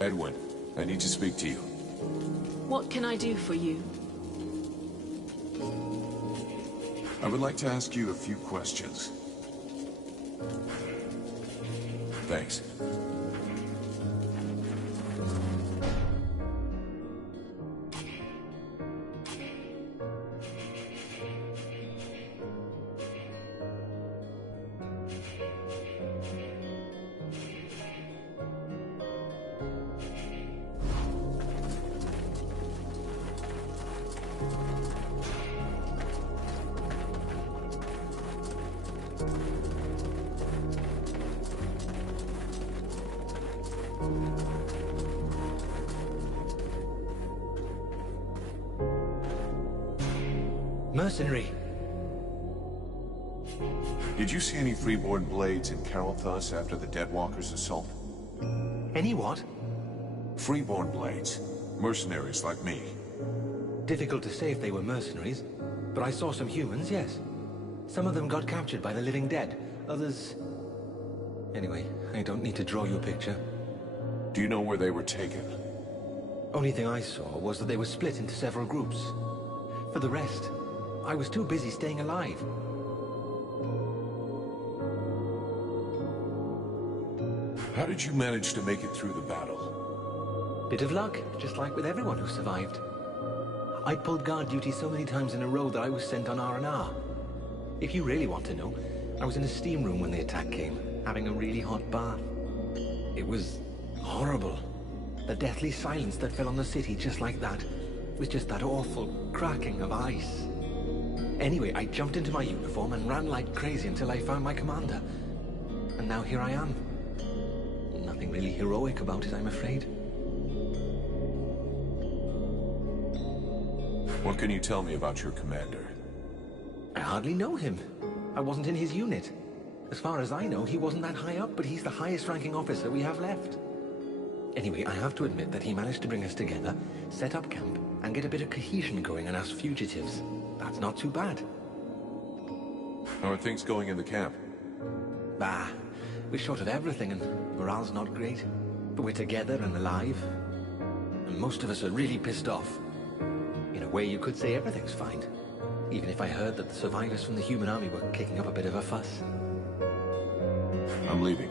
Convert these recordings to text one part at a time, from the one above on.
Edwin, I need to speak to you. What can I do for you? I would like to ask you a few questions. Thanks. Mercenary. Did you see any freeborn blades in Carolthus after the Deadwalkers' assault? Any what? Freeborn blades. Mercenaries like me. Difficult to say if they were mercenaries, but I saw some humans, yes. Some of them got captured by the living dead, others... Anyway, I don't need to draw you a picture. Do you know where they were taken? Only thing I saw was that they were split into several groups. For the rest, I was too busy staying alive. How did you manage to make it through the battle? Bit of luck, just like with everyone who survived. I pulled guard duty so many times in a row that I was sent on R&R. If you really want to know, I was in a steam room when the attack came, having a really hot bath. It was horrible. The deathly silence that fell on the city just like that was just that awful cracking of ice. Anyway, I jumped into my uniform and ran like crazy until I found my commander. And now here I am. Nothing really heroic about it, I'm afraid. What can you tell me about your commander? I hardly know him. I wasn't in his unit. As far as I know, he wasn't that high up, but he's the highest ranking officer we have left. Anyway, I have to admit that he managed to bring us together, set up camp, and get a bit of cohesion going in us fugitives. That's not too bad. How are things going in the camp? Bah, we're short of everything and morale's not great. But we're together and alive. And most of us are really pissed off. In a way, you could say everything's fine. Even if I heard that the survivors from the human army were kicking up a bit of a fuss. I'm leaving.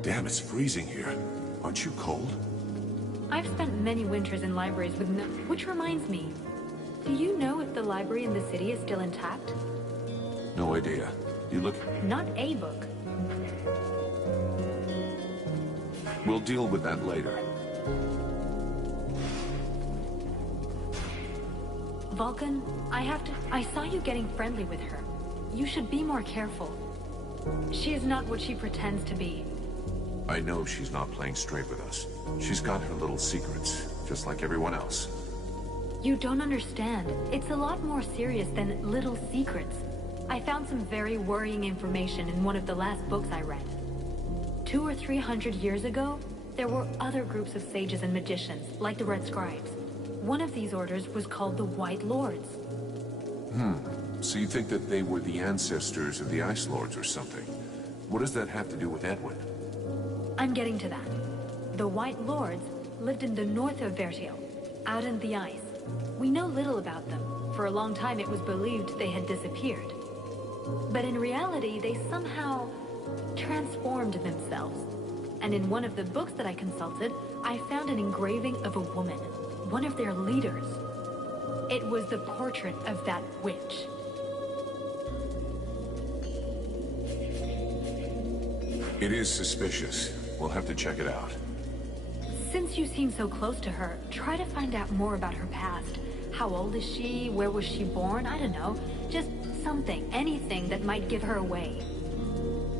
Damn, it's freezing here. Aren't you cold? I've spent many winters in libraries with no... Which reminds me, do you know if the library in the city is still intact? No idea. You look... Not a book. We'll deal with that later. Vulcan, I saw you getting friendly with her. You should be more careful. She is not what she pretends to be. I know she's not playing straight with us. She's got her little secrets, just like everyone else. You don't understand. It's a lot more serious than little secrets. I found some very worrying information in one of the last books I read. 200 or 300 years ago, there were other groups of sages and magicians, like the Red Scribes. One of these orders was called the White Lords. So you think that they were the ancestors of the Ice Lords or something? What does that have to do with Edwin? I'm getting to that. The White Lords lived in the north of Vertiel, out in the ice. We know little about them. For a long time it was believed they had disappeared. But in reality, they somehow transformed themselves. And in one of the books that I consulted, I found an engraving of a woman, one of their leaders. It was the portrait of that witch. It is suspicious. We'll have to check it out. Since you seem so close to her, try to find out more about her past. How old is she? Where was she born? I don't know. Just something, anything that might give her away.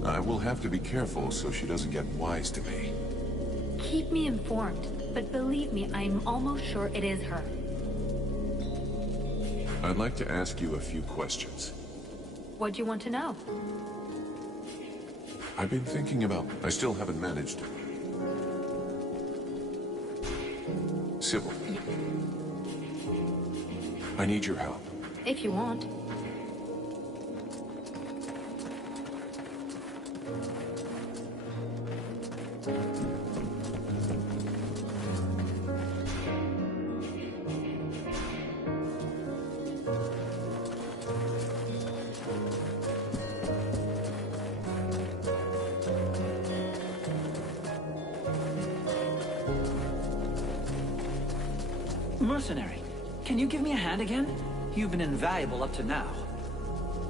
I will have to be careful so she doesn't get wise to me. Keep me informed, but believe me, I'm almost sure it is her. I'd like to ask you a few questions. What do you want to know? I've been thinking about... I still haven't managed. Sybil. I need your help. If you want. Mercenary, can you give me a hand again? You've been invaluable up to now.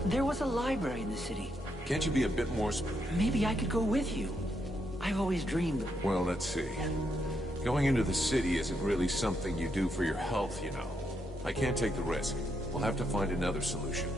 There was a library in the city. Can't you be a bit more... Maybe I could go with you. I've always dreamed... Well, let's see. Going into the city isn't really something you do for your health, you know. I can't take the risk. We'll have to find another solution.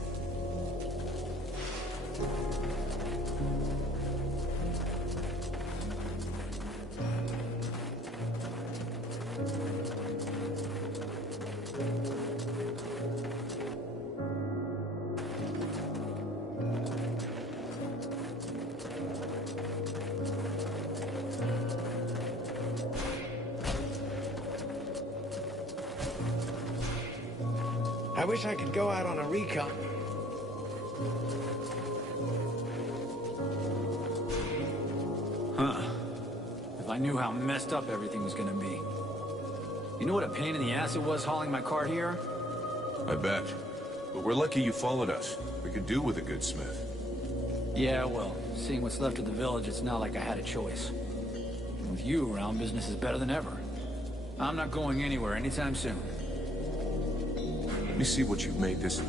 I wish I could go out on a recon. Huh. If I knew how messed up everything was gonna be. You know what a pain in the ass it was hauling my cart here? I bet. But we're lucky you followed us. We could do with a good smith. Yeah, well, seeing what's left of the village, it's not like I had a choice. And with you around, business is better than ever. I'm not going anywhere anytime soon. Let me see what you've made this...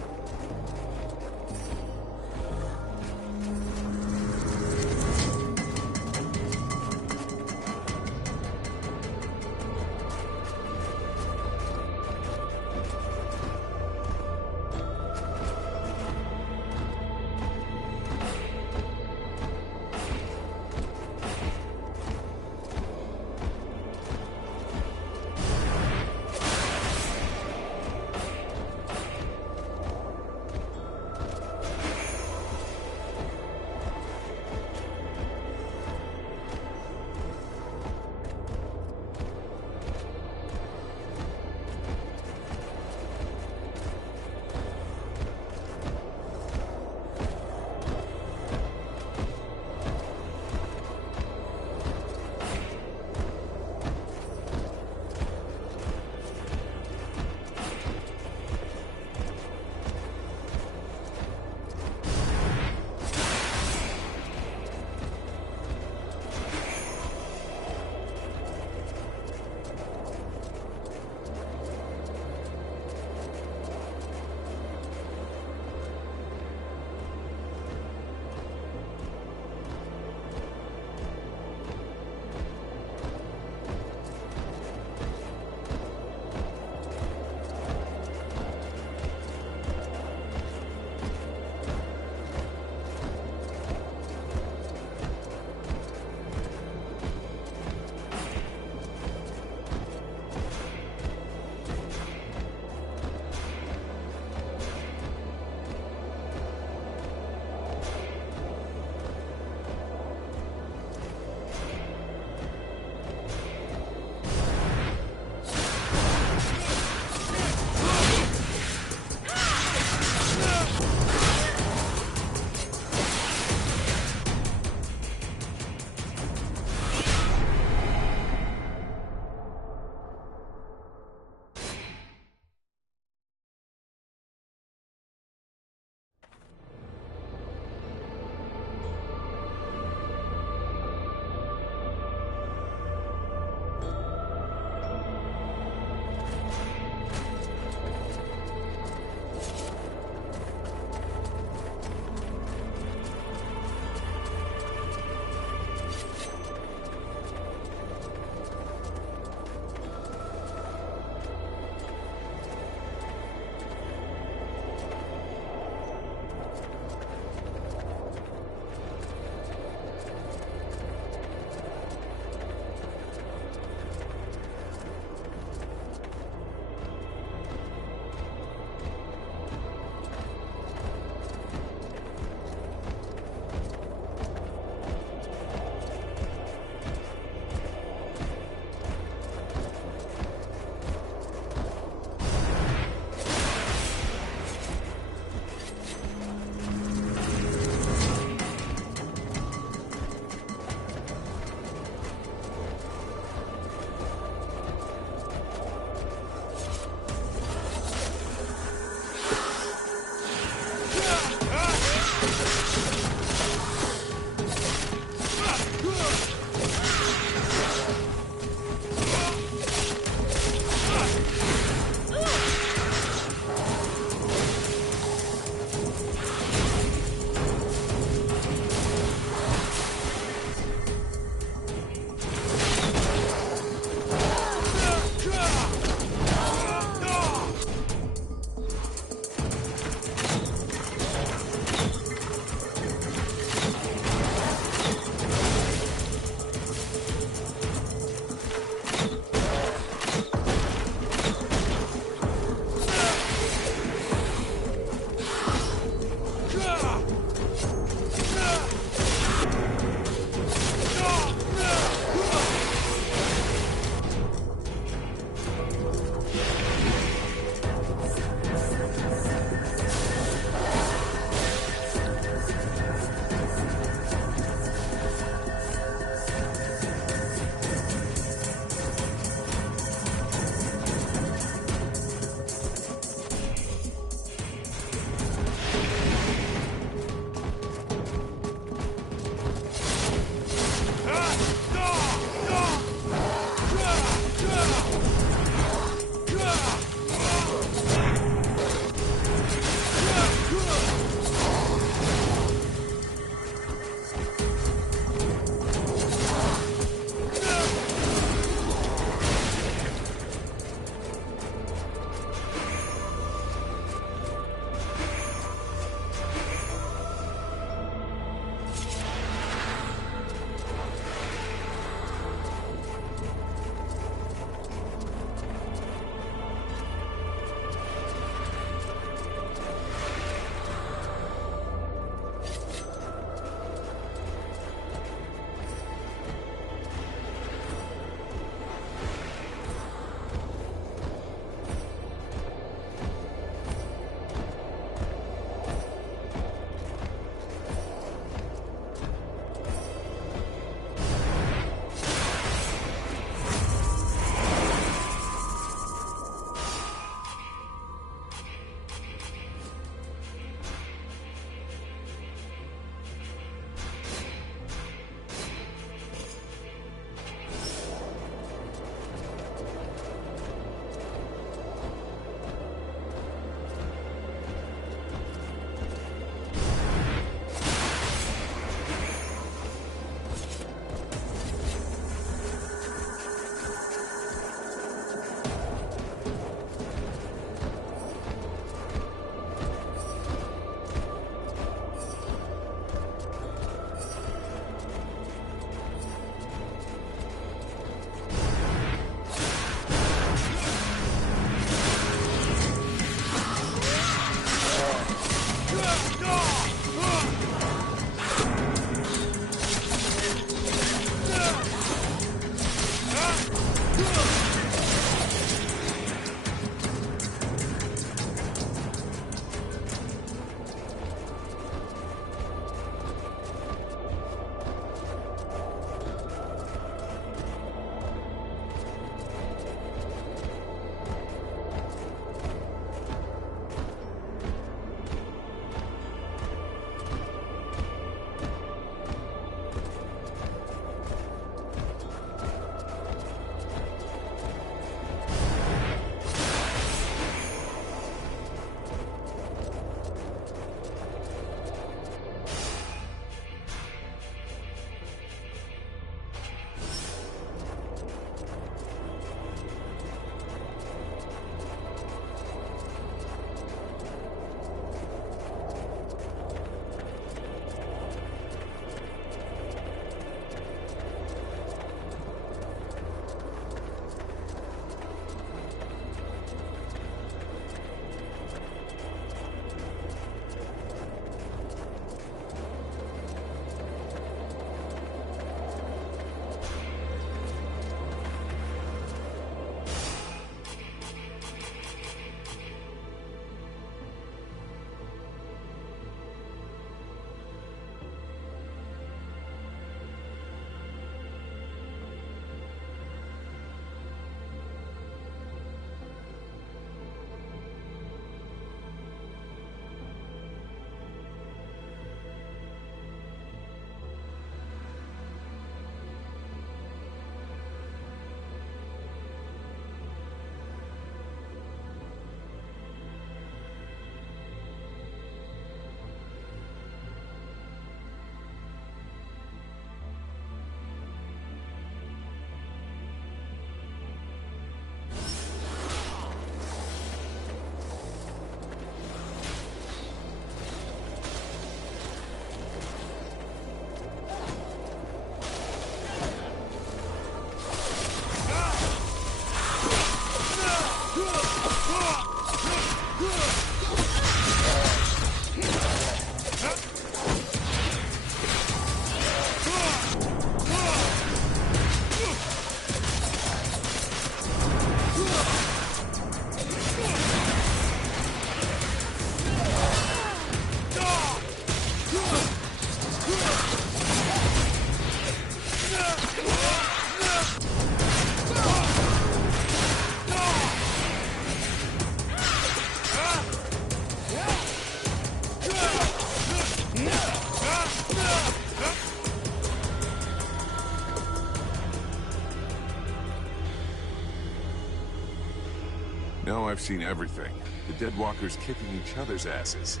Now I've seen everything. The Dead Walkers kicking each other's asses.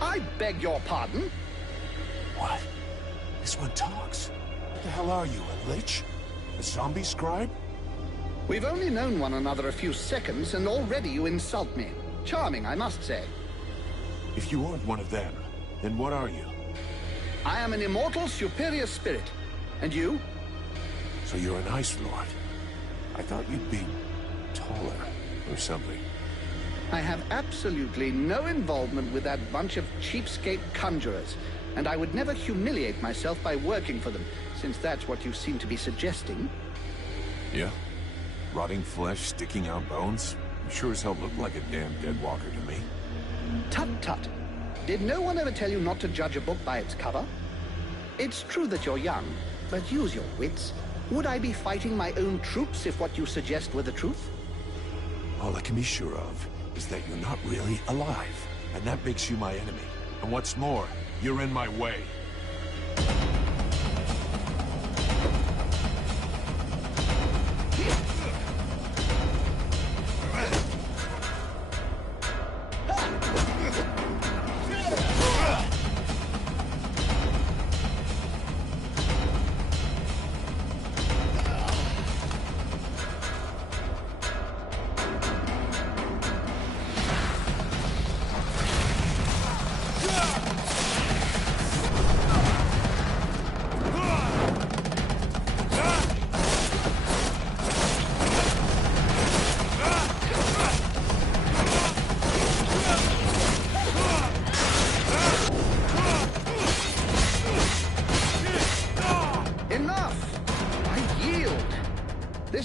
I beg your pardon? What? This one talks. What the hell are you, a lich? A zombie scribe? We've only known one another a few seconds, and already you insult me. Charming, I must say. If you aren't one of them, then what are you? I am an immortal superior spirit. And you? So you're an Ice Lord. I thought you'd be taller or something. I have absolutely no involvement with that bunch of cheapskate conjurers, and I would never humiliate myself by working for them, since that's what you seem to be suggesting. Yeah? Rotting flesh, sticking out bones? You sure as hell look like a damn Dead Walker to me. Tut-tut. Did no one ever tell you not to judge a book by its cover? It's true that you're young, but use your wits. Would I be fighting my own troops if what you suggest were the truth? All I can be sure of is that you're not really alive, and that makes you my enemy. And what's more, you're in my way.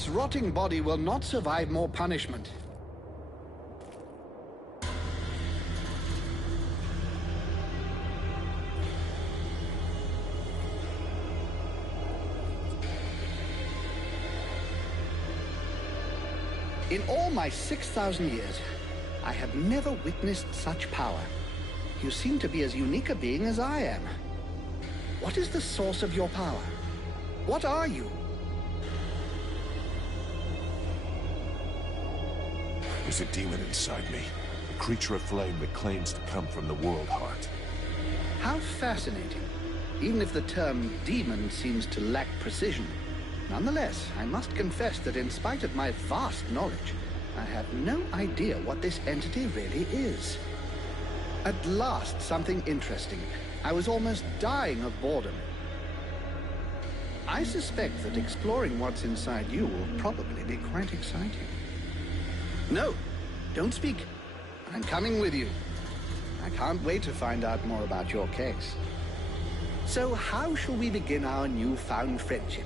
This rotting body will not survive more punishment. In all my 6,000 years, I have never witnessed such power. You seem to be as unique a being as I am. What is the source of your power? What are you? There's a demon inside me. A creature of flame that claims to come from the World Heart. How fascinating. Even if the term demon seems to lack precision. Nonetheless, I must confess that in spite of my vast knowledge, I have no idea what this entity really is. At last, something interesting. I was almost dying of boredom. I suspect that exploring what's inside you will probably be quite exciting. No, don't speak. I'm coming with you. I can't wait to find out more about your case. So how shall we begin our newfound friendship?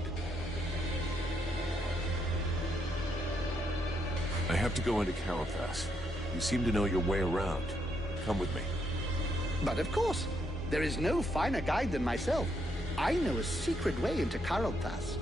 I have to go into Calenthas. You seem to know your way around. Come with me. But of course, there is no finer guide than myself. I know a secret way into Calenthas.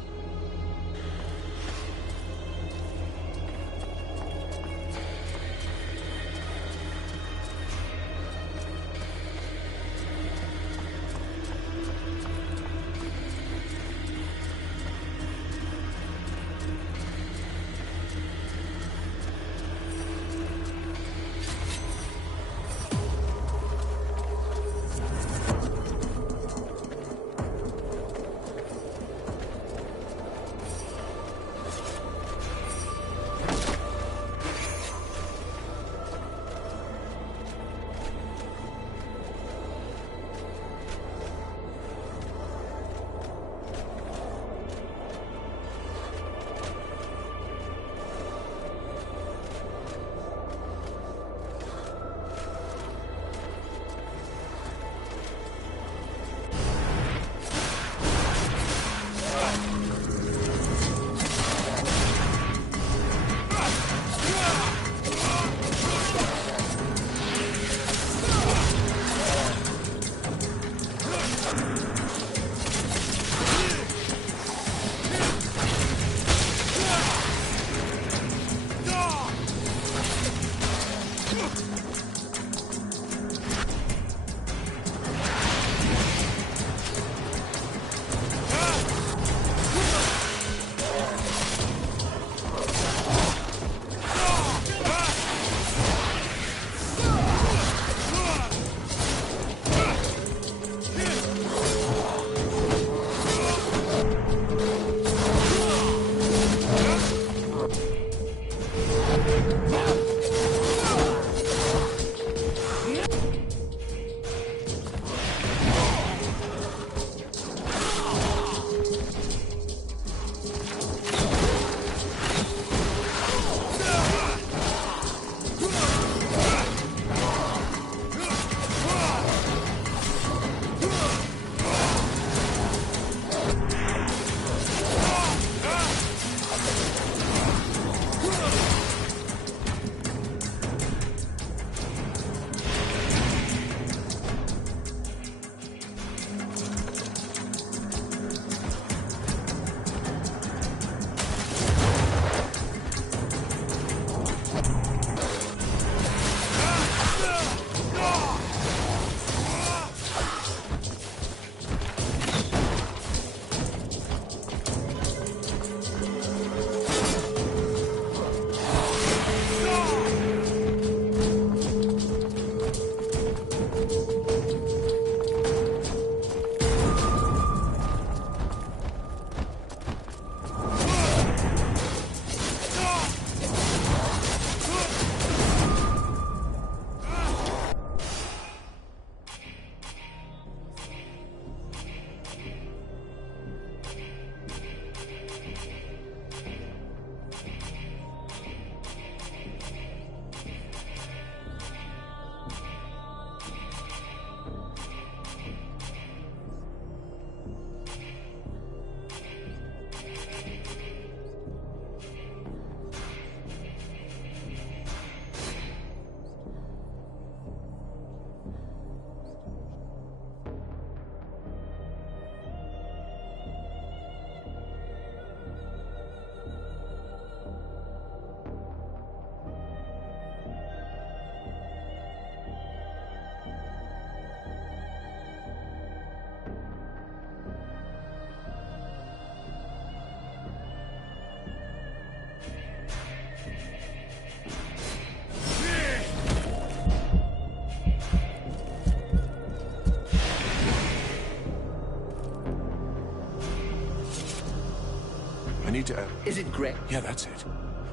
need to... Is it gray? Yeah, that's it.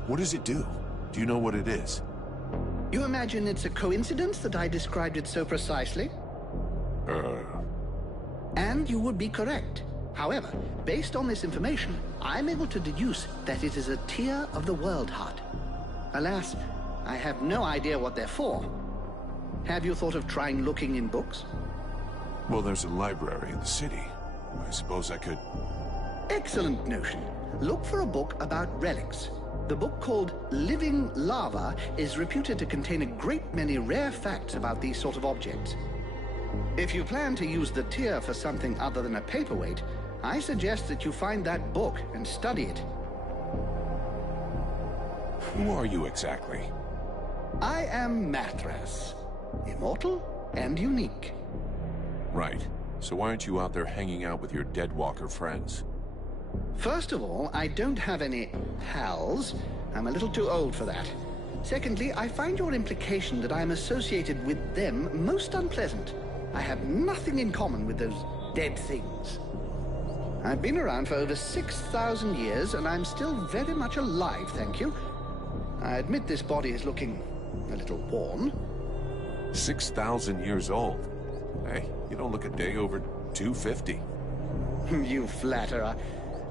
What does it do? Do you know what it is? You imagine it's a coincidence that I described it so precisely? And you would be correct. However, based on this information, I'm able to deduce that it is a tear of the World Heart. Alas, I have no idea what they're for. Have you thought of trying looking in books? Well, there's a library in the city. I suppose I could... Excellent notion. Look for a book about relics. The book called Living Lava is reputed to contain a great many rare facts about these sort of objects. If you plan to use the tear for something other than a paperweight, I suggest that you find that book and study it. Who are you exactly? I am Mathras, immortal and unique. Right. So why aren't you out there hanging out with your Deadwalker friends? First of all, I don't have any pals. I'm a little too old for that. Secondly, I find your implication that I'm associated with them most unpleasant. I have nothing in common with those dead things. I've been around for over 6,000 years, and I'm still very much alive, thank you. I admit this body is looking a little worn. 6,000 years old? Hey, you don't look a day over 250. You flatterer.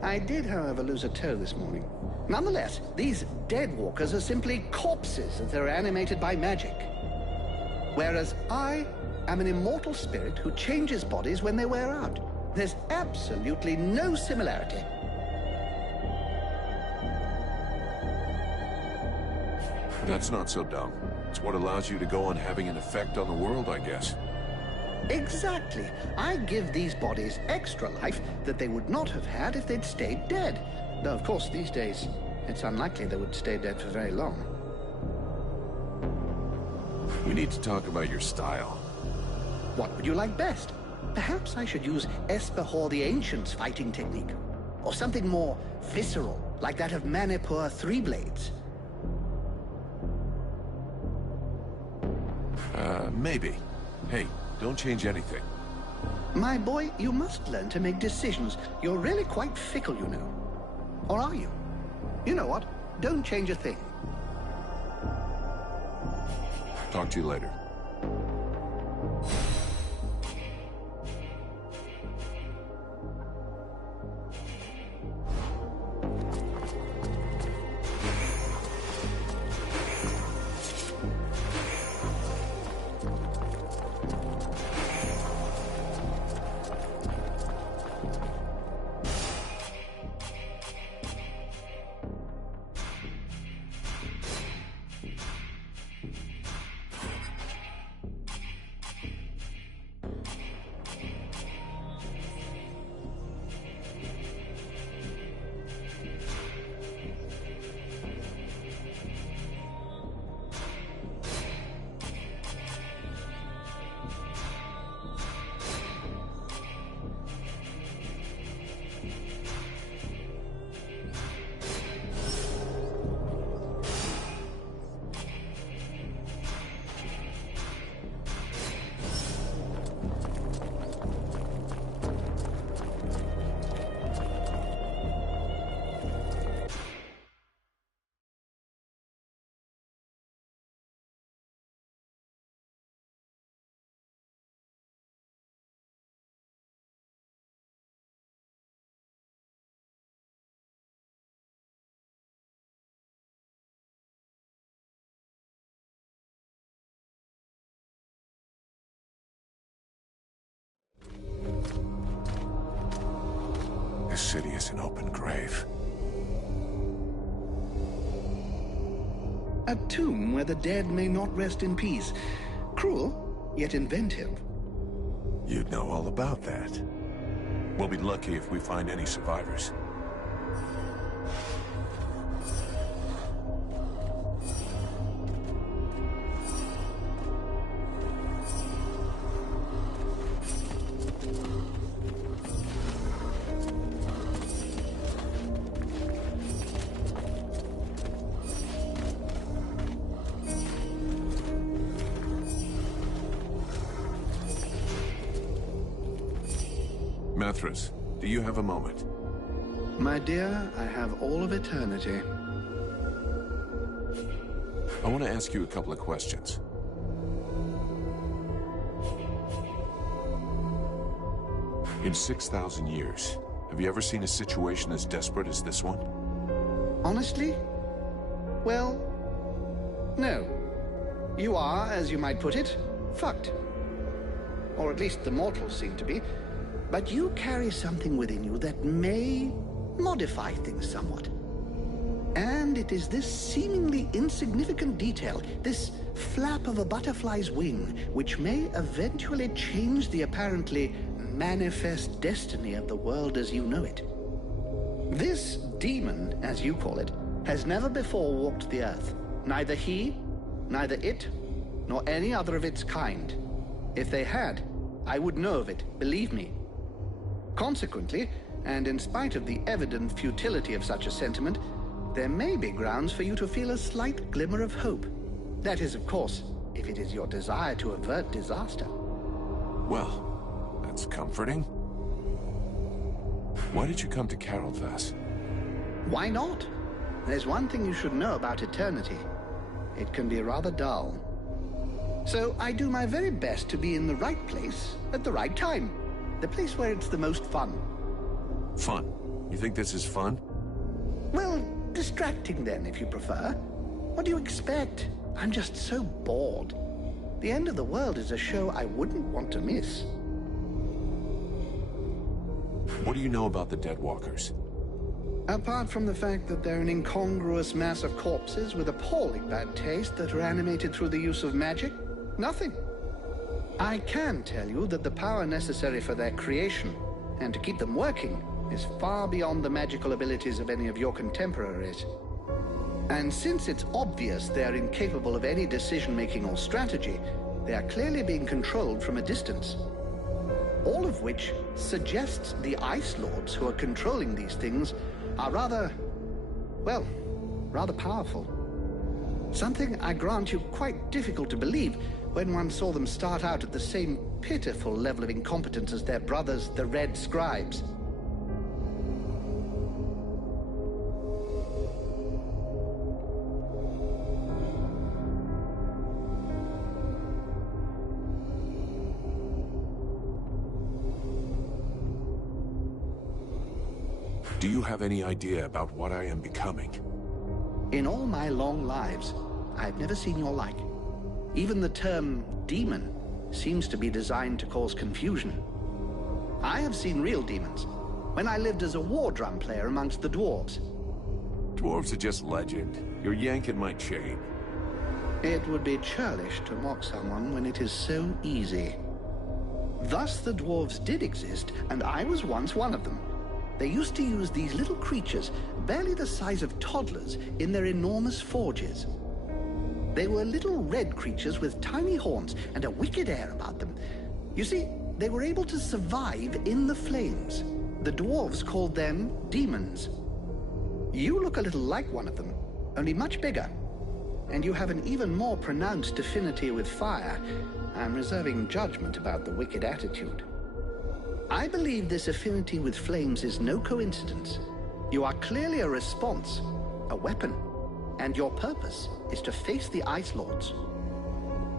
I did, however, lose a toe this morning. Nonetheless, these Deadwalkers are simply corpses as they're animated by magic. Whereas I am an immortal spirit who changes bodies when they wear out. There's absolutely no similarity. That's not so dumb. It's what allows you to go on having an effect on the world, I guess. Exactly. I give these bodies extra life that they would not have had if they'd stayed dead. Though, of course, these days, it's unlikely they would stay dead for very long. We need to talk about your style. What would you like best? Perhaps I should use Espehor the Ancient's fighting technique. Or something more visceral, like that of Manipur Three Blades. Maybe. Hey, don't change anything. My boy, you must learn to make decisions. You're really quite fickle, you know. Or are you? You know what? Don't change a thing. Talk to you later. This city is an open grave. A tomb where the dead may not rest in peace. Cruel, yet inventive. You'd know all about that. We'll be lucky if we find any survivors. Mathras, do you have a moment? My dear, I have all of eternity. I want to ask you a couple of questions. In 6,000 years, have you ever seen a situation as desperate as this one? Honestly? Well, no. You are, as you might put it, fucked. Or at least the mortals seem to be. But you carry something within you that may modify things somewhat. And it is this seemingly insignificant detail, this flap of a butterfly's wing, which may eventually change the apparently manifest destiny of the world as you know it. This demon, as you call it, has never before walked the earth. Neither he, neither it, nor any other of its kind. If they had, I would know of it, believe me. Consequently, and in spite of the evident futility of such a sentiment, there may be grounds for you to feel a slight glimmer of hope. That is, of course, if it is your desire to avert disaster. Well, that's comforting. Why did you come to Carolthas? Why not? There's one thing you should know about eternity. It can be rather dull. So I do my very best to be in the right place at the right time. The place where it's the most fun. Fun? You think this is fun? Well, distracting then, if you prefer. What do you expect? I'm just so bored. The End of the World is a show I wouldn't want to miss. What do you know about the Deadwalkers? Apart from the fact that they're an incongruous mass of corpses with appalling bad taste that are animated through the use of magic, nothing. I can tell you that the power necessary for their creation, and to keep them working, is far beyond the magical abilities of any of your contemporaries. And since it's obvious they are incapable of any decision-making or strategy, they are clearly being controlled from a distance. All of which suggests the Ice Lords who are controlling these things are rather powerful. Something, I grant you, quite difficult to believe when one saw them start out at the same pitiful level of incompetence as their brothers, the Red Scribes. Do you have any idea about what I am becoming? In all my long lives, I've never seen your like. Even the term demon seems to be designed to cause confusion. I have seen real demons when I lived as a war drum player amongst the dwarves. Dwarves are just legend. You're yanking my chain. It would be churlish to mock someone when it is so easy. Thus the dwarves did exist, and I was once one of them. They used to use these little creatures, barely the size of toddlers, in their enormous forges. They were little red creatures with tiny horns and a wicked air about them. You see, they were able to survive in the flames. The dwarves called them demons. You look a little like one of them, only much bigger. And you have an even more pronounced affinity with fire. I'm reserving judgment about the wicked attitude. I believe this affinity with flames is no coincidence. You are clearly a response, a weapon, and your purpose is to face the Ice Lords.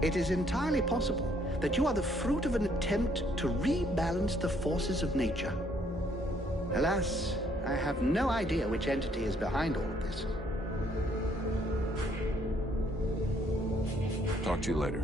It is entirely possible that you are the fruit of an attempt to rebalance the forces of nature. Alas, I have no idea which entity is behind all of this. Talk to you later.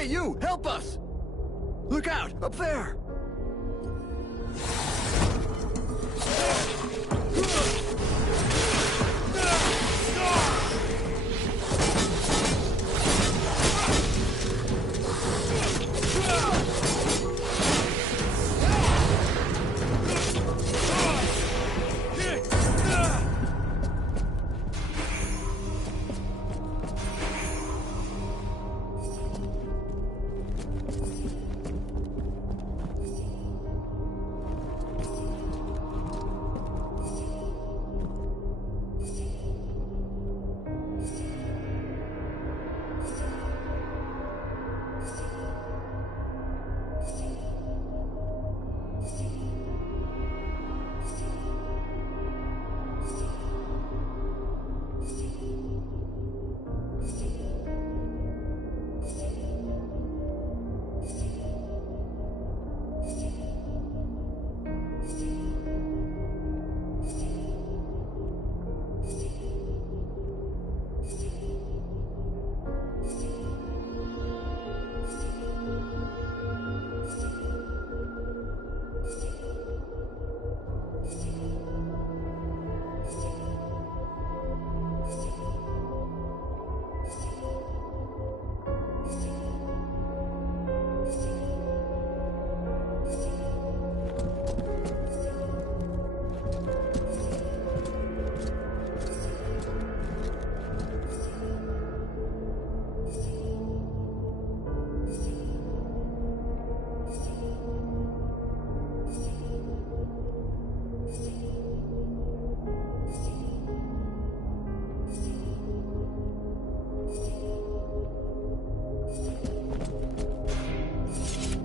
Hey, you! Help us! Look out! Up there!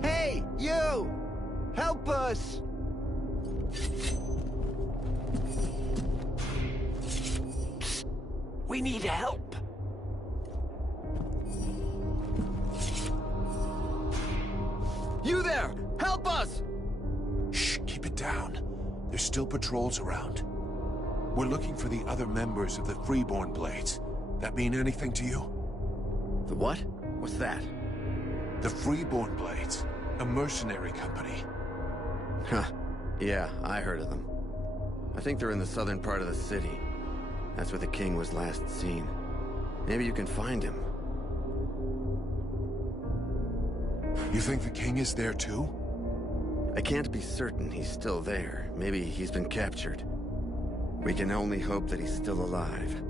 Hey, you! Help us! We need help. You there! Help us! Shh, keep it down. There's still patrols around. We're looking for the other members of the Freeborn Blades. That mean anything to you? The what? What's that? The Freeborn Blades. A mercenary company. Huh. Yeah, I heard of them. I think they're in the southern part of the city. That's where the king was last seen. Maybe you can find him. You think the king is there too? I can't be certain he's still there. Maybe he's been captured. We can only hope that he's still alive.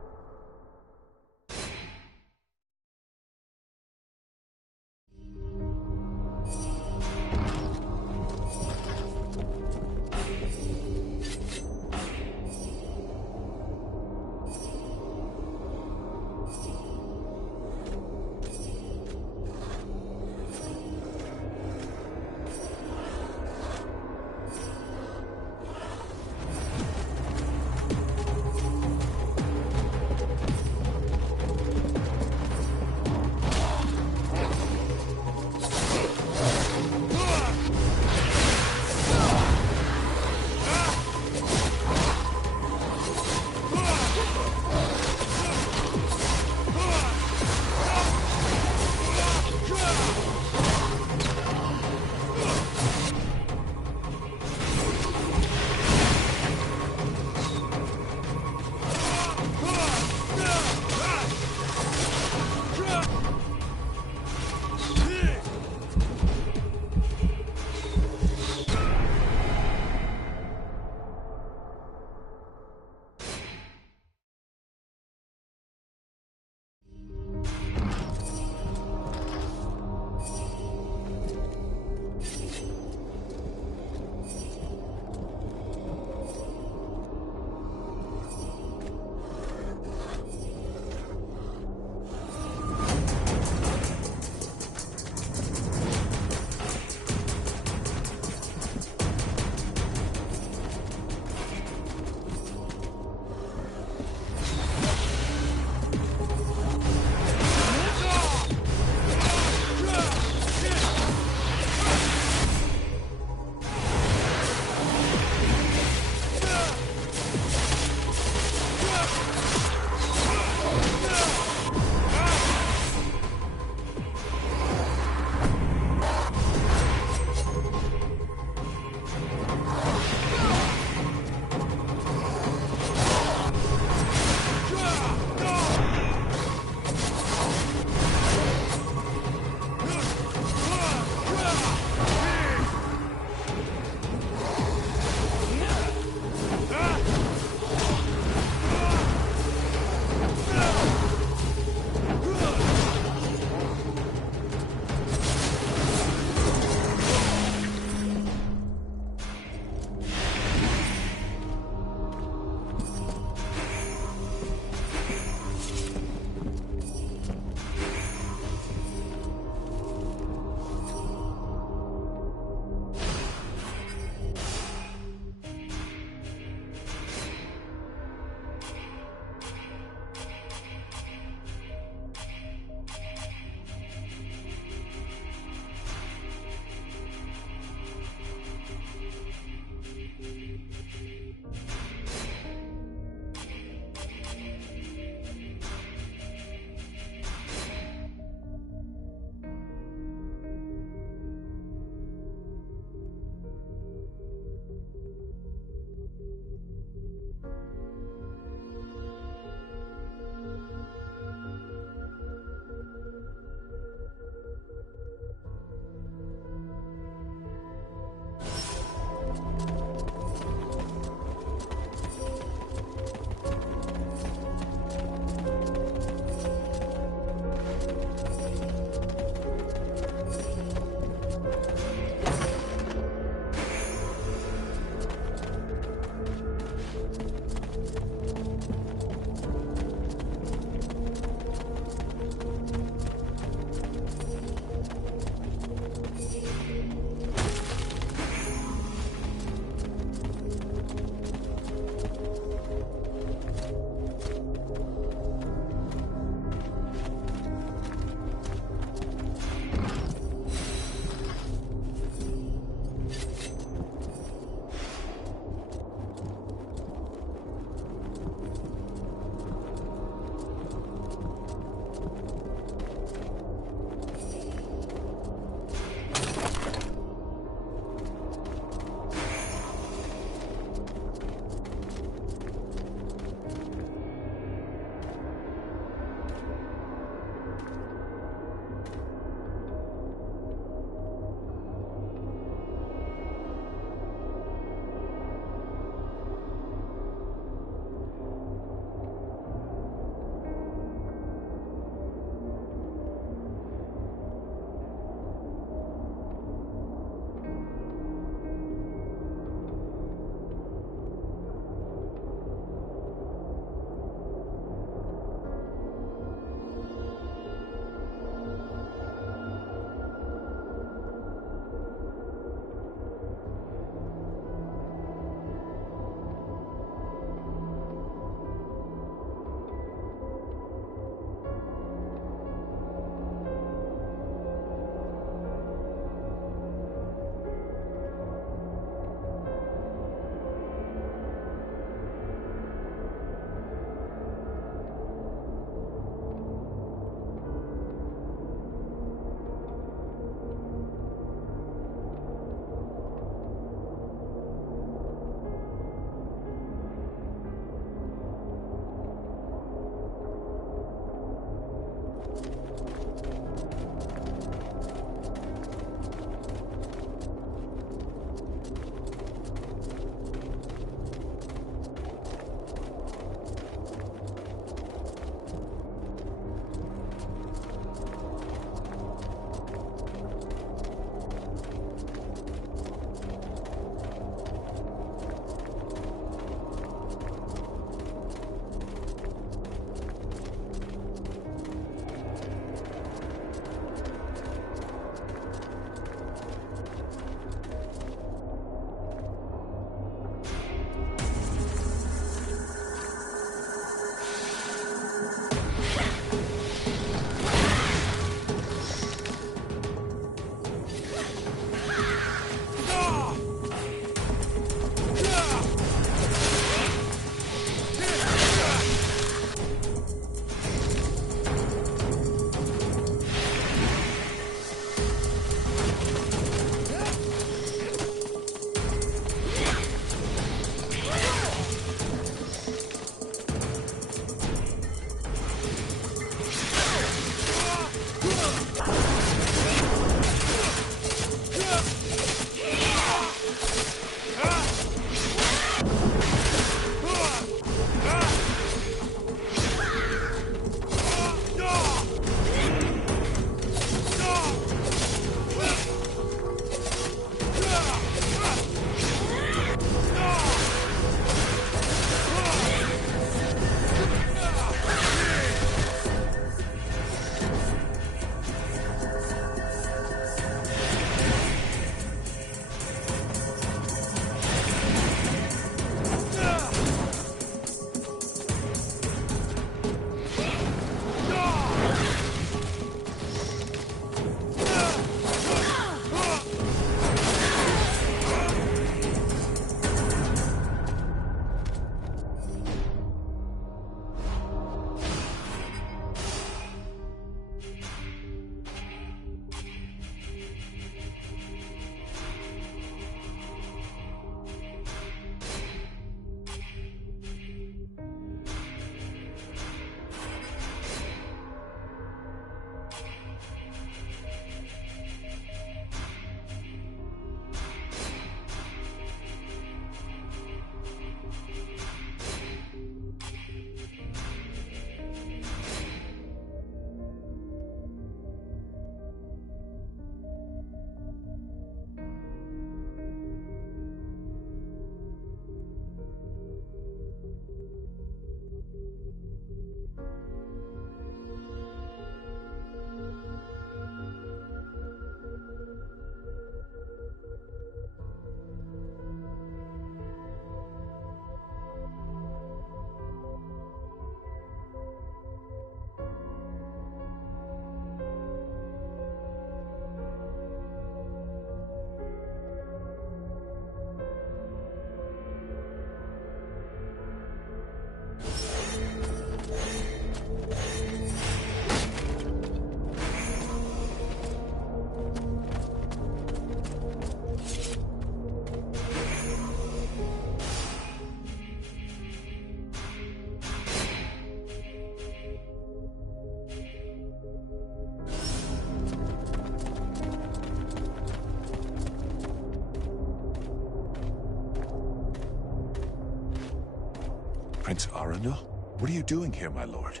Prince Aranel? What are you doing here, my lord?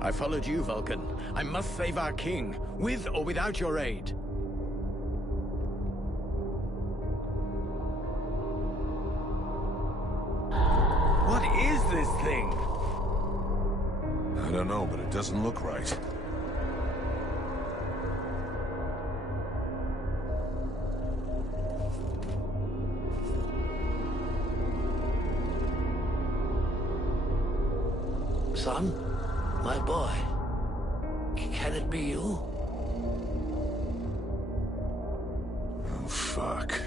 I followed you, Vulcan. I must save our king, with or without your aid. What is this thing? I don't know, but it doesn't look right. Son? My boy? Can it be you? Oh, fuck.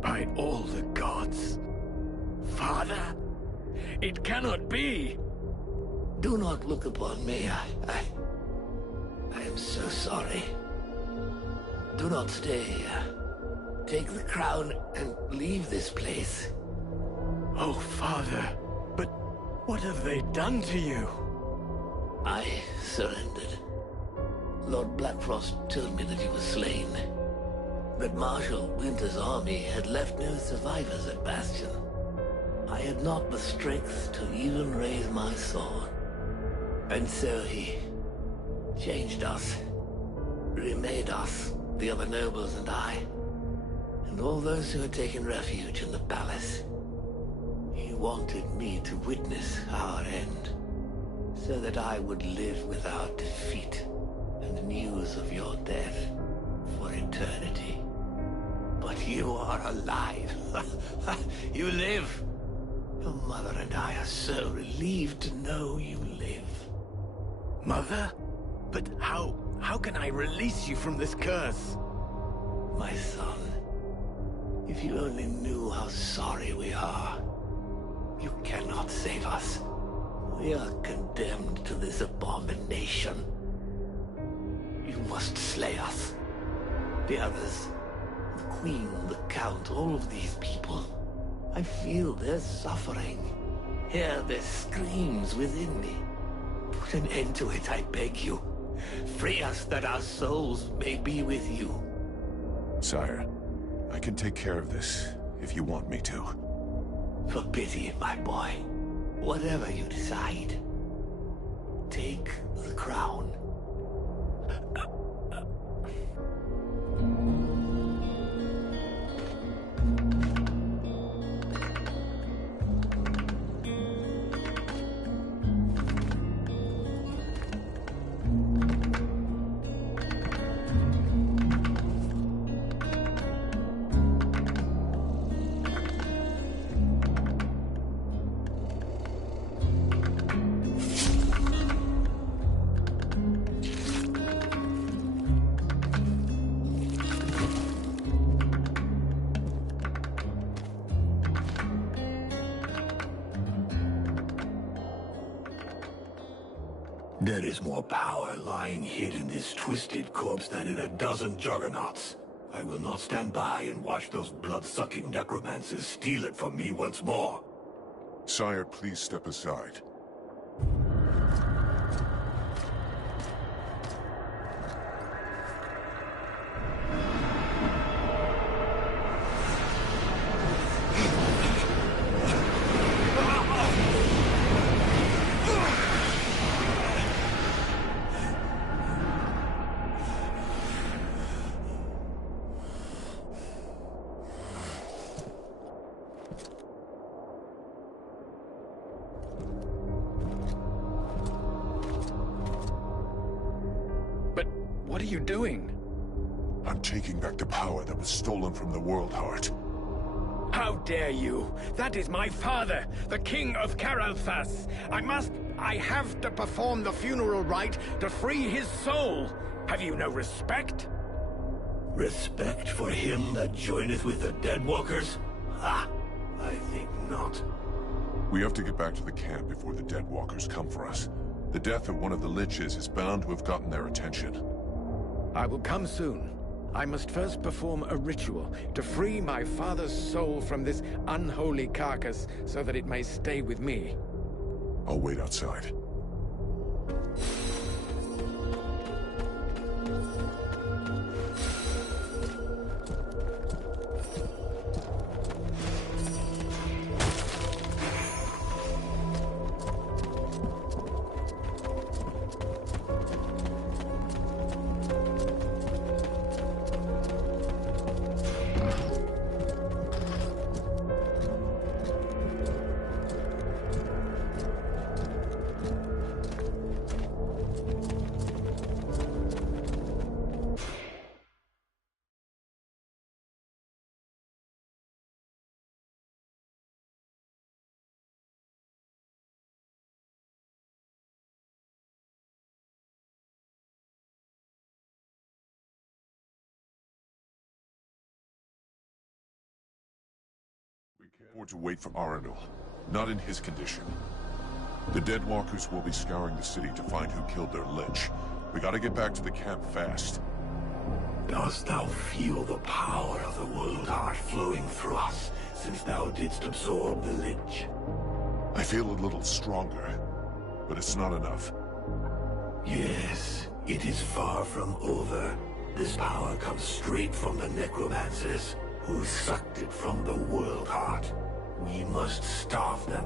By all the gods. Father? It cannot be! Do not look upon me. I am so sorry. Do not stay here. Take the crown and leave this place. Oh, Father. But what have they done to you? I surrendered. Lord Blackfrost told me that he was slain. That Marshal Winter's army had left no survivors at Bastion. I had not the strength to even raise my sword. And so he changed us, remade us, the other nobles and I, and all those who had taken refuge in the palace. He wanted me to witness our end, so that I would live without defeat and news of your death for eternity. But you are alive. You live. Your mother and I are so relieved to know you live. Mother? But how can I release you from this curse? My son, if you only knew how sorry we are. You cannot save us. We are condemned to this abomination. You must slay us. The others, the Queen, the Count, all of these people. I feel their suffering. Hear their screams within me. Put an end to it, I beg you. Free us that our souls may be with you. Sire, I can take care of this, if you want me to. For pity, my boy. Whatever you decide. Take the crown. There is more power lying hid in this twisted corpse than in a dozen juggernauts. I will not stand by and watch those blood-sucking necromancers steal it from me once more. Sire, please step aside. What are you doing? I'm taking back the power that was stolen from the World Heart. How dare you? That is my father, the King of Caralthas. I have to perform the funeral rite to free his soul. Have you no respect? Respect for him that joineth with the Deadwalkers? Ha! I think not. We have to get back to the camp before the Deadwalkers come for us. The death of one of the Liches is bound to have gotten their attention. I will come soon. I must first perform a ritual to free my father's soul from this unholy carcass so that it may stay with me. I'll wait outside. We can't afford to wait for Aranul. Not in his condition. The Deadwalkers will be scouring the city to find who killed their Lich. We gotta get back to the camp fast. Dost thou feel the power of the World Heart flowing through us, since thou didst absorb the Lich? I feel a little stronger, but it's not enough. Yes, it is far from over. This power comes straight from the Necromancers, who sucked it from the World Heart. We must starve them.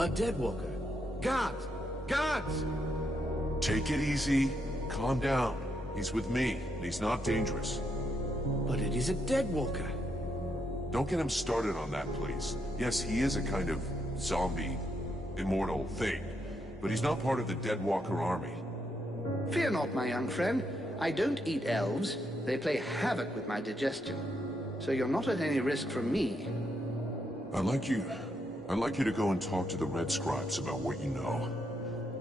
A Deadwalker. Guards! Guards! Take it easy. Calm down. He's with me, and he's not dangerous. But it is a Deadwalker. Don't get him started on that, please. Yes, he is a kind of zombie, immortal thing, but he's not part of the Deadwalker army. Fear not, my young friend. I don't eat elves. They play havoc with my digestion. So you're not at any risk from me. I'd like you to go and talk to the Red Scribes about what you know.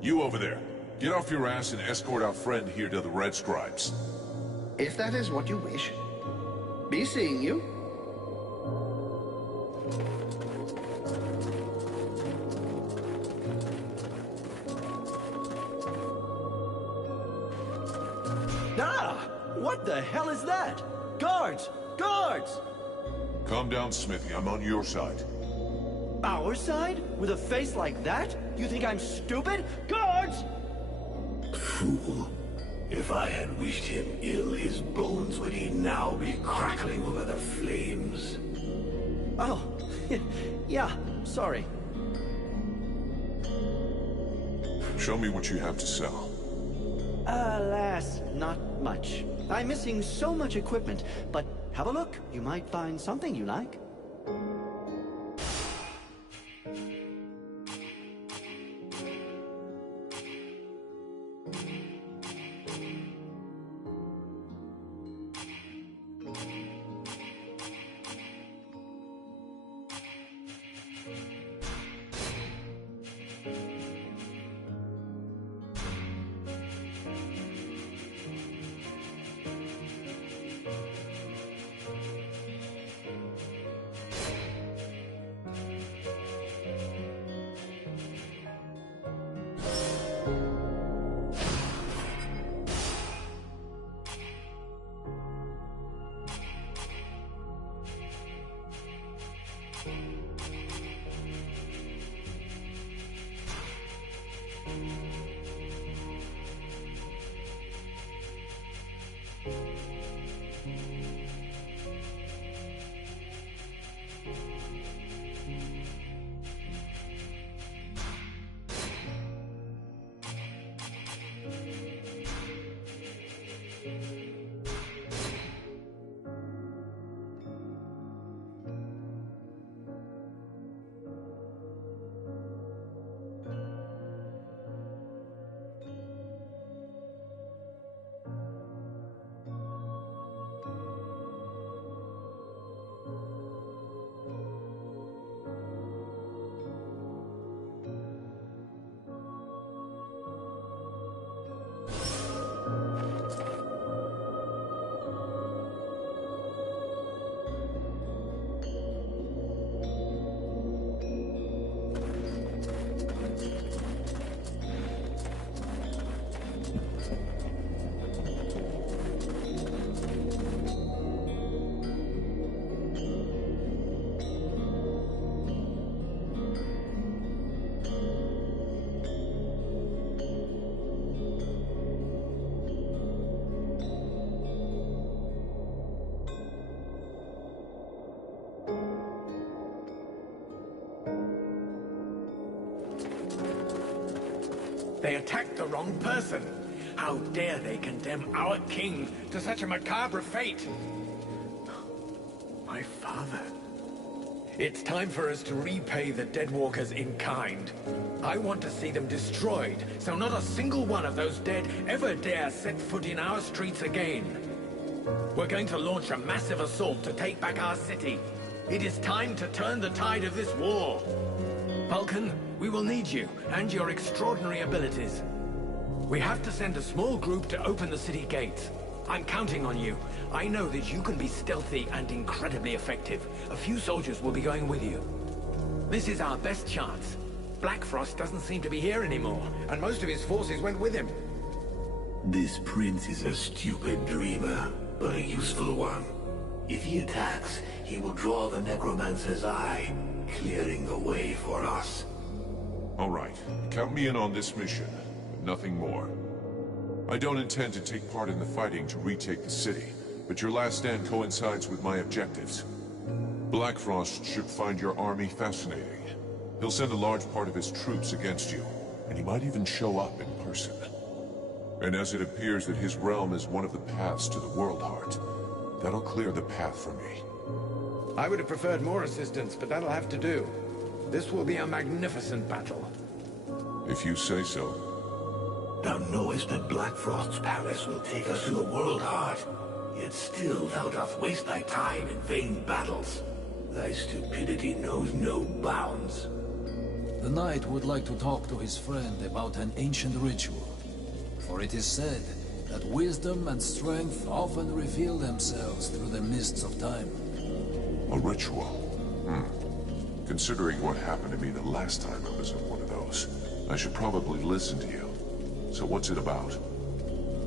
You over there, get off your ass and escort our friend here to the Red Scribes. If that is what you wish. Be seeing you. What the hell is that? Guards! Guards! Calm down, Smithy. I'm on your side. Our side? With a face like that? You think I'm stupid? Guards! Fool. If I had wished him ill, his bones would he now be crackling over the flames. Oh, yeah, sorry. Show me what you have to sell. Alas, not much. I'm missing so much equipment, but have a look. You might find something you like. They attacked the wrong person. How dare they condemn our king to such a macabre fate? My father. It's time for us to repay the Deadwalkers in kind. I want to see them destroyed, so not a single one of those dead ever dare set foot in our streets again. We're going to launch a massive assault to take back our city. It is time to turn the tide of this war. Vulcan, we will need you, and your extraordinary abilities. We have to send a small group to open the city gates. I'm counting on you. I know that you can be stealthy and incredibly effective. A few soldiers will be going with you. This is our best chance. Black Frost doesn't seem to be here anymore, and most of his forces went with him. This prince is a stupid dreamer, but a useful one. If he attacks, he will draw the Necromancer's eye, clearing the way for us. All right. Count me in on this mission, but nothing more. I don't intend to take part in the fighting to retake the city, but your last stand coincides with my objectives. Black Frost should find your army fascinating. He'll send a large part of his troops against you, and he might even show up in person. And as it appears that his realm is one of the paths to the World Heart, that'll clear the path for me. I would have preferred more assistance, but that'll have to do. This will be a magnificent battle. If you say so. Thou knowest that Black Frost's palace will take us to the World Heart, yet still thou dost waste thy time in vain battles. Thy stupidity knows no bounds. The knight would like to talk to his friend about an ancient ritual. For it is said that wisdom and strength often reveal themselves through the mists of time. A ritual? Considering what happened to me the last time I was in one of those, I should probably listen to you. So what's it about?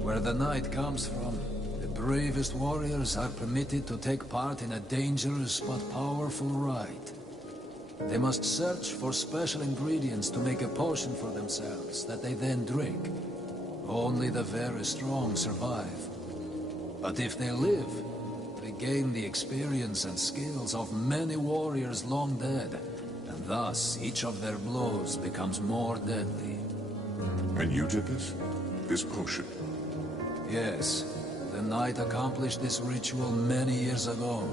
Where the knight comes from, the bravest warriors are permitted to take part in a dangerous but powerful rite. They must search for special ingredients to make a potion for themselves that they then drink. Only the very strong survive. But if they live, they gain the experience and skills of many warriors long dead, and thus each of their blows becomes more deadly. And you did this? This potion? Yes. The knight accomplished this ritual many years ago,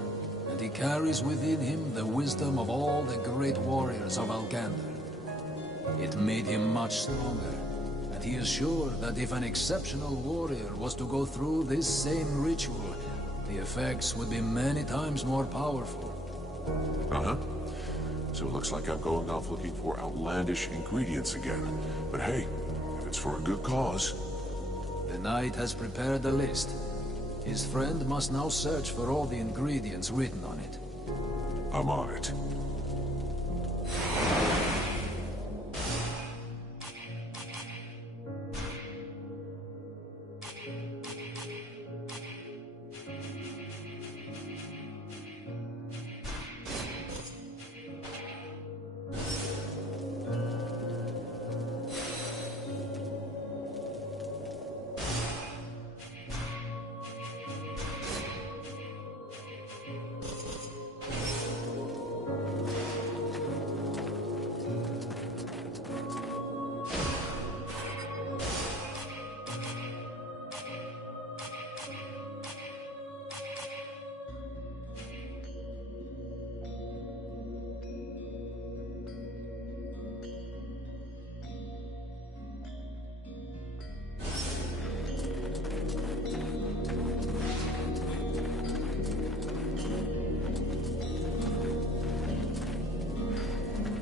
and he carries within him the wisdom of all the great warriors of Algander. It made him much stronger, and he is sure that if an exceptional warrior was to go through this same ritual, the effects would be many times more powerful. Uh-huh. So it looks like I'm going off looking for outlandish ingredients again. But hey, if it's for a good cause... The knight has prepared a list. His friend must now search for all the ingredients written on it. I'm on it.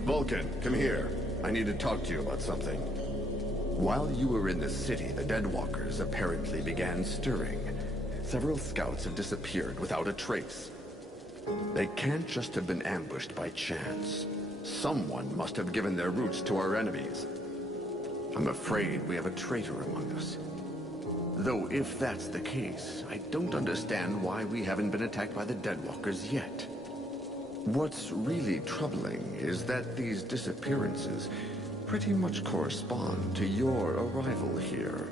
Vulcan, come here. I need to talk to you about something. While you were in the city, the Deadwalkers apparently began stirring. Several scouts have disappeared without a trace. They can't just have been ambushed by chance. Someone must have given their roots to our enemies. I'm afraid we have a traitor among us. Though if that's the case, I don't understand why we haven't been attacked by the Deadwalkers yet. What's really troubling is that these disappearances pretty much correspond to your arrival here,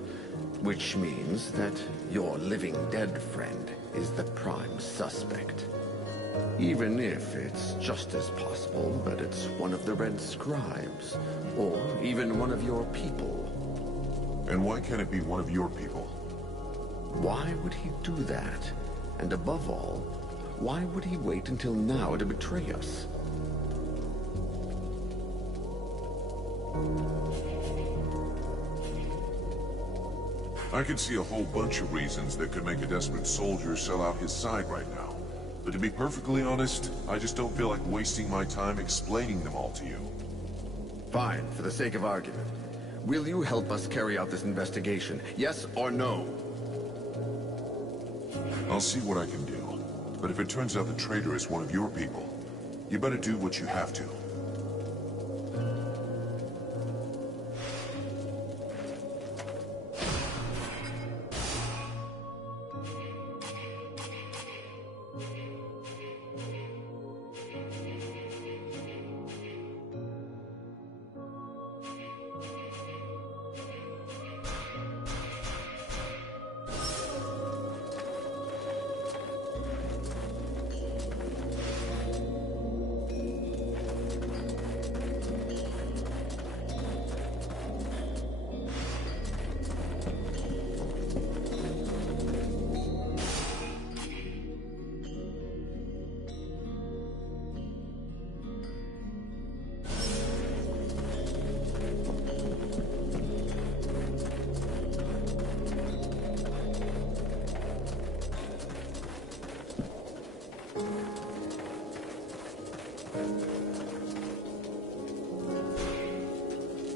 which means that your living dead friend is the prime suspect. Even if it's just as possible that it's one of the Red Scribes, or even one of your people. And why can't it be one of your people? Why would he do that? And above all, why would he wait until now to betray us? I can see a whole bunch of reasons that could make a desperate soldier sell out his side right now. But to be perfectly honest, I just don't feel like wasting my time explaining them all to you. Fine, for the sake of argument. Will you help us carry out this investigation? Yes or no? I'll see what I can do. But if it turns out the traitor is one of your people, you better do what you have to.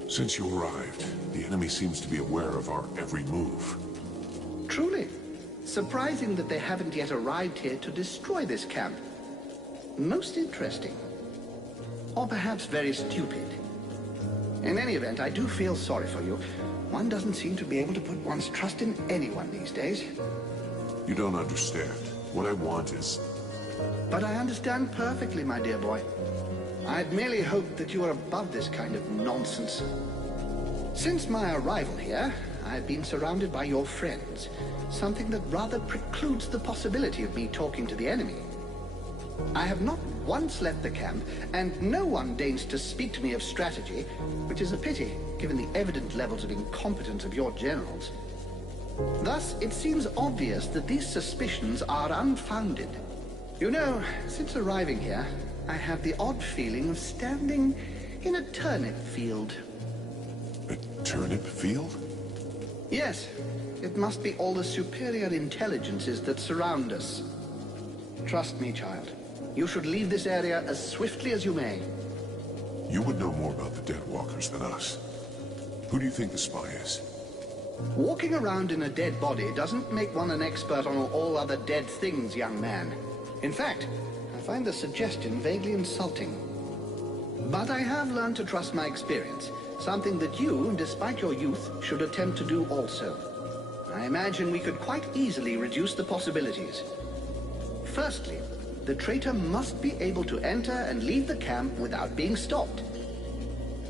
Since you arrived, the enemy seems to be aware of our every move. Truly. Surprising that they haven't yet arrived here to destroy this camp. Most interesting. Or perhaps very stupid. In any event, I do feel sorry for you. One doesn't seem to be able to put one's trust in anyone these days. You don't understand. What I want is... But I understand perfectly, my dear boy. I'd merely hoped that you were above this kind of nonsense. Since my arrival here, I've been surrounded by your friends, something that rather precludes the possibility of me talking to the enemy. I have not once left the camp, and no one deigns to speak to me of strategy, which is a pity, given the evident levels of incompetence of your generals. Thus, it seems obvious that these suspicions are unfounded. You know, since arriving here, I have the odd feeling of standing in a turnip field. A turnip field? Yes, it must be all the superior intelligences that surround us. Trust me, child. You should leave this area as swiftly as you may. You would know more about the Deadwalkers than us. Who do you think the spy is? Walking around in a dead body doesn't make one an expert on all other dead things, young man. In fact, I find the suggestion vaguely insulting. But I have learned to trust my experience, something that you, despite your youth, should attempt to do also. I imagine we could quite easily reduce the possibilities. Firstly, the traitor must be able to enter and leave the camp without being stopped.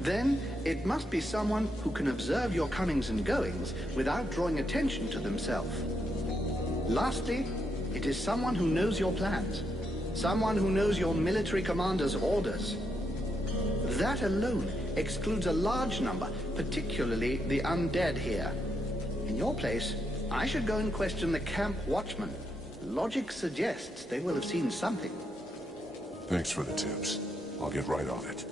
Then, it must be someone who can observe your comings and goings without drawing attention to themselves. Lastly, it is someone who knows your plans. Someone who knows your military commander's orders. That alone excludes a large number, particularly the undead here. In your place, I should go and question the camp watchman. Logic suggests they will have seen something. Thanks for the tips. I'll get right on it.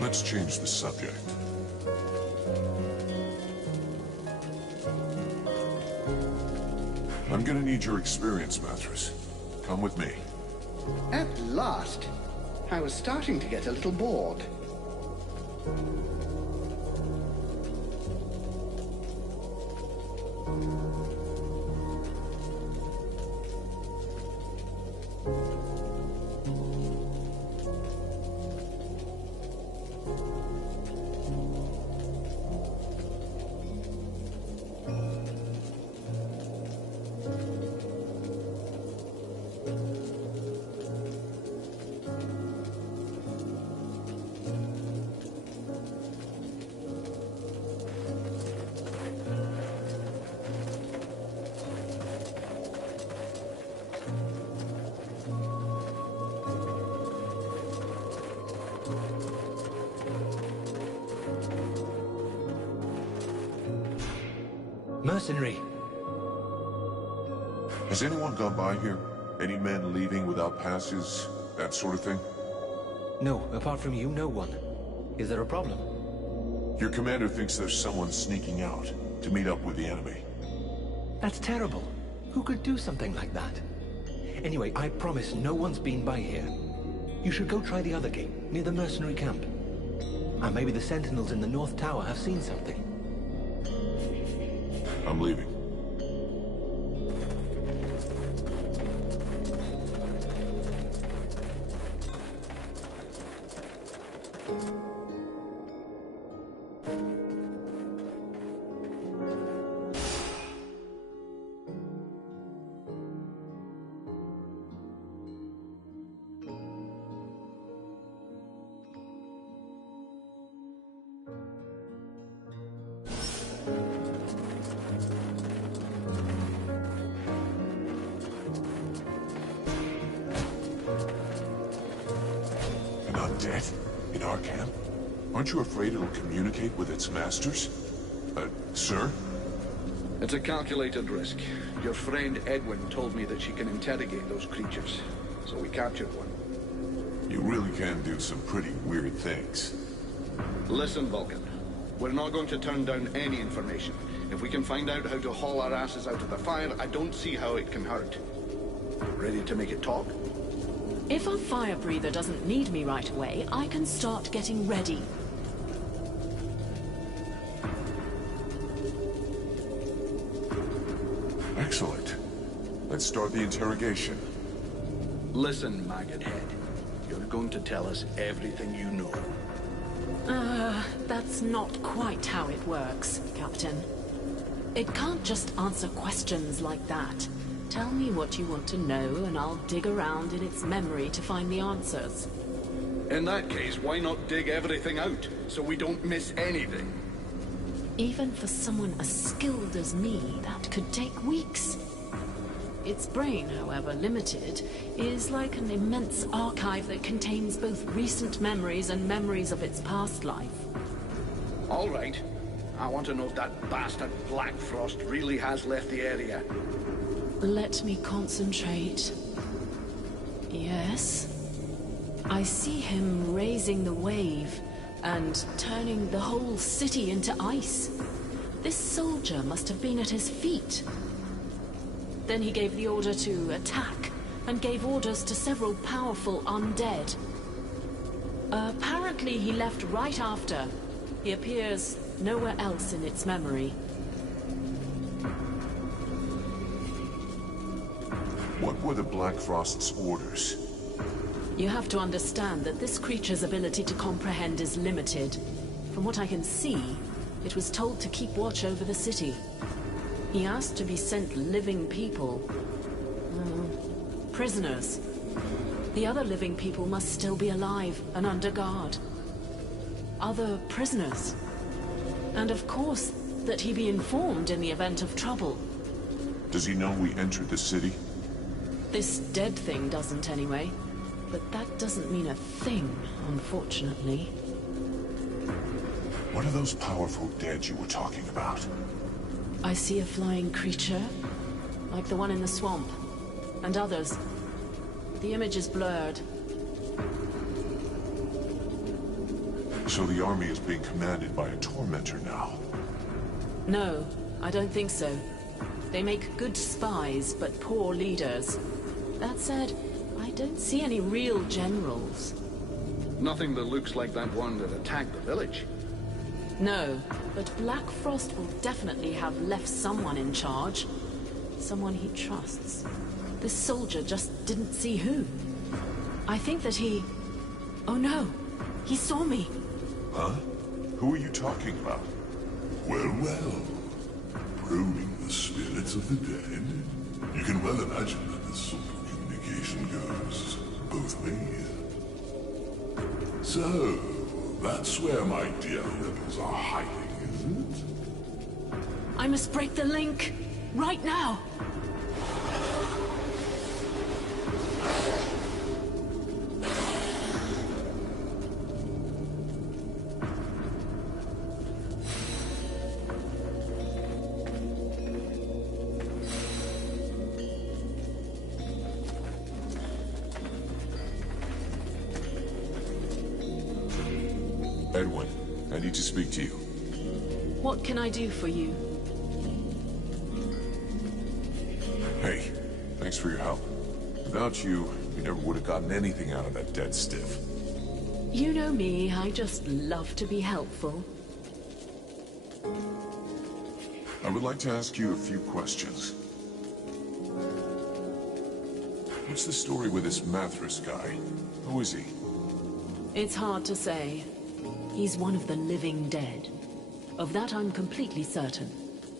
Let's change the subject. I'm gonna need your experience, Mathras. Come with me. At last. I was starting to get a little bored. Mercenary. Has anyone gone by here? Any men leaving without passes? That sort of thing? No, apart from you, no one. Is there a problem? Your commander thinks there's someone sneaking out to meet up with the enemy. That's terrible. Who could do something like that? Anyway, I promise no one's been by here. You should go try the other gate, near the mercenary camp. And maybe the sentinels in the North Tower have seen something. I'm leaving. Dead? In our camp? Aren't you afraid it'll communicate with its masters? Sir? It's a calculated risk. Your friend Edwin told me that she can interrogate those creatures, so we captured one. You really can do some pretty weird things. Listen, Vulcan. We're not going to turn down any information. If we can find out how to haul our asses out of the fire, I don't see how it can hurt. Ready to make it talk? If our fire breather doesn't need me right away, I can start getting ready. Excellent. Let's start the interrogation. Listen, Maggot Head. You're going to tell us everything you know. That's not quite how it works, Captain. It can't just answer questions like that. Tell me what you want to know, and I'll dig around in its memory to find the answers. In that case, why not dig everything out, so we don't miss anything? Even for someone as skilled as me, that could take weeks. Its brain, however limited, is like an immense archive that contains both recent memories and memories of its past life. All right. I want to know if that bastard Black Frost really has left the area. Let me concentrate. Yes. I see him raising the wave and turning the whole city into ice. This soldier must have been at his feet. Then he gave the order to attack, and gave orders to several powerful undead. Apparently he left right after. He appears nowhere else in its memory. What were the Black Frost's orders? You have to understand that this creature's ability to comprehend is limited. From what I can see, it was told to keep watch over the city. He asked to be sent living people. Prisoners. The other living people must still be alive and under guard. Other prisoners. And of course, that he be informed in the event of trouble. Does he know we entered the city? This dead thing doesn't anyway. But that doesn't mean a thing, unfortunately. What are those powerful dead you were talking about? I see a flying creature, like the one in the swamp, and others. The image is blurred. So the army is being commanded by a tormentor now? No, I don't think so. They make good spies, but poor leaders. That said, I don't see any real generals. Nothing that looks like that one that attacked the village. No, but Black Frost will definitely have left someone in charge. Someone he trusts. This soldier just didn't see who. I think that he... Oh no! He saw me! Huh? Who are you talking about? Well, well. Probing the spirits of the dead. You can well imagine that this sort of communication goes both ways. So, that's where my dear rebels are hiding, is it? I must break the link! Right now! Edwin, I need to speak to you. What can I do for you? Hey, thanks for your help. Without you, we never would have gotten anything out of that dead stiff. You know me, I just love to be helpful. I would like to ask you a few questions. What's the story with this Mathras guy? Who is he? It's hard to say. He's one of the living dead. Of that I'm completely certain.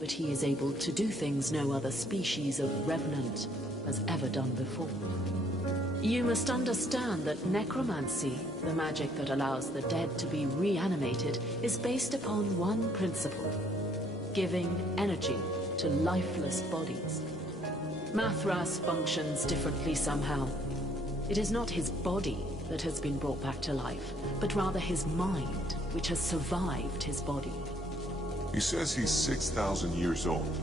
But he is able to do things no other species of revenant has ever done before. You must understand that necromancy, the magic that allows the dead to be reanimated, is based upon one principle: giving energy to lifeless bodies. Mathras functions differently somehow. It is not his body that has been brought back to life, but rather his mind, which has survived his body. He says he's 6,000 years old.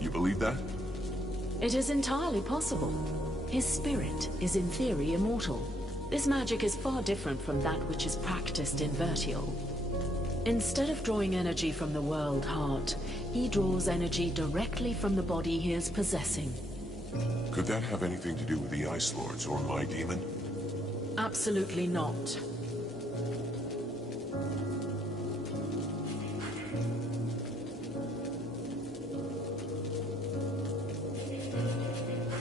You believe that? It is entirely possible. His spirit is in theory immortal. This magic is far different from that which is practiced in Vertial. Instead of drawing energy from the world heart, he draws energy directly from the body he is possessing. Could that have anything to do with the Ice Lords or my demon? Absolutely not.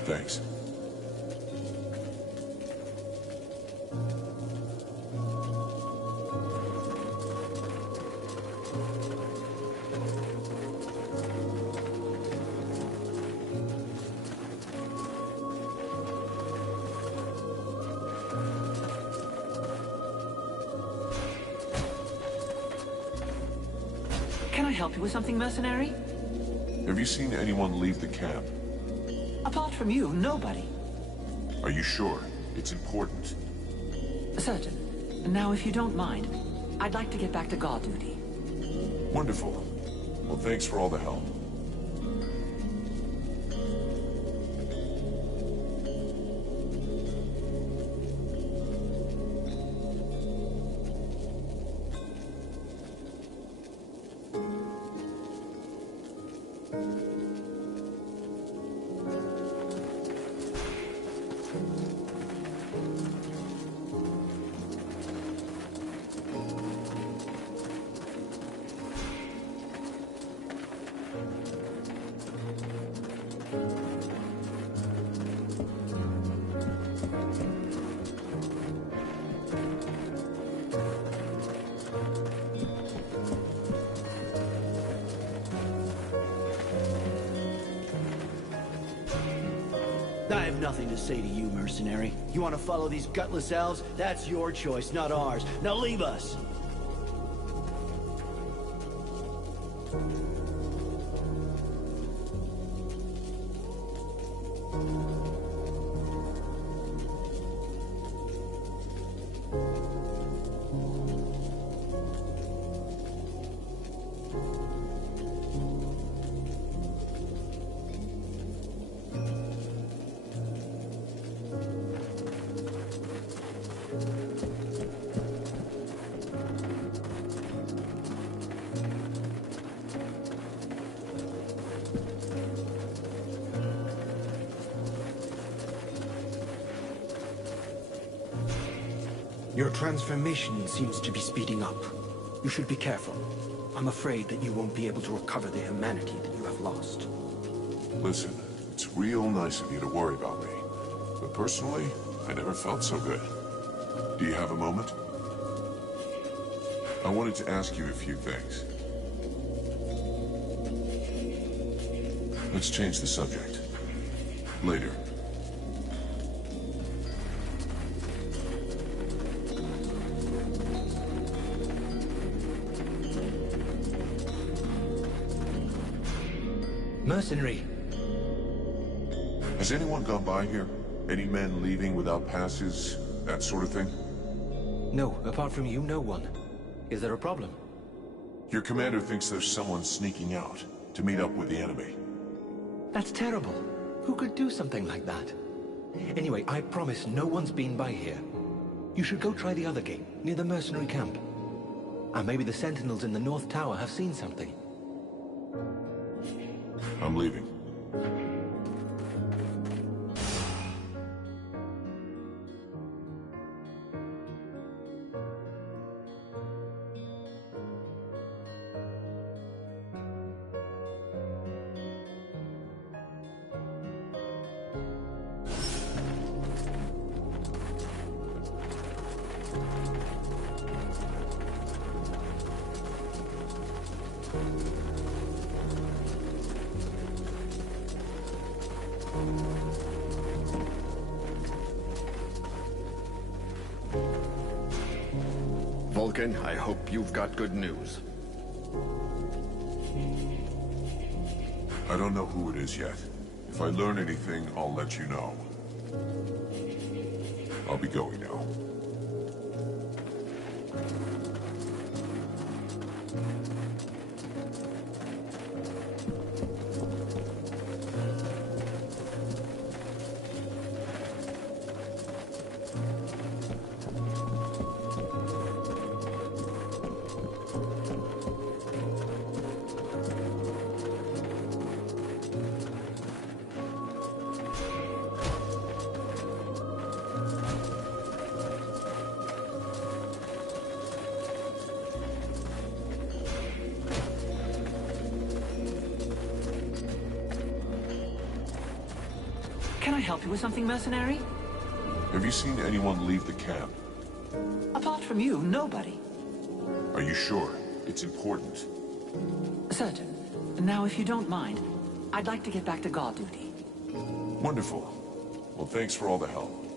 Thanks. Can I help you with something, mercenary? Have you seen anyone leave the camp? Apart from you, nobody. Are you sure? It's important. Certain. Now, if you don't mind, I'd like to get back to guard duty. Wonderful. Well, thanks for all the help. I have nothing to say to you, mercenary. You want to follow these gutless elves? That's your choice, not ours. Now leave us! Your transformation seems to be speeding up. You should be careful. I'm afraid that you won't be able to recover the humanity that you have lost. Listen, it's real nice of you to worry about me. But personally, I never felt so good. Do you have a moment? I wanted to ask you a few things. Let's change the subject. Later. Mercenary. Has anyone gone by here? Any men leaving without passes? That sort of thing? No, apart from you, no one. Is there a problem? Your commander thinks there's someone sneaking out to meet up with the enemy. That's terrible. Who could do something like that? Anyway, I promise no one's been by here. You should go try the other gate, near the mercenary camp. And maybe the sentinels in the North Tower have seen something. I'm leaving. Vulcan, I hope you've got good news. I don't know who it is yet. If I learn anything, I'll let you know. I'll be going now. I help you with something, mercenary? Have you seen anyone leave the camp? Apart from you, nobody. Are you sure? It's important. Certain. Now, if you don't mind, I'd like to get back to guard duty. Wonderful. Well, thanks for all the help.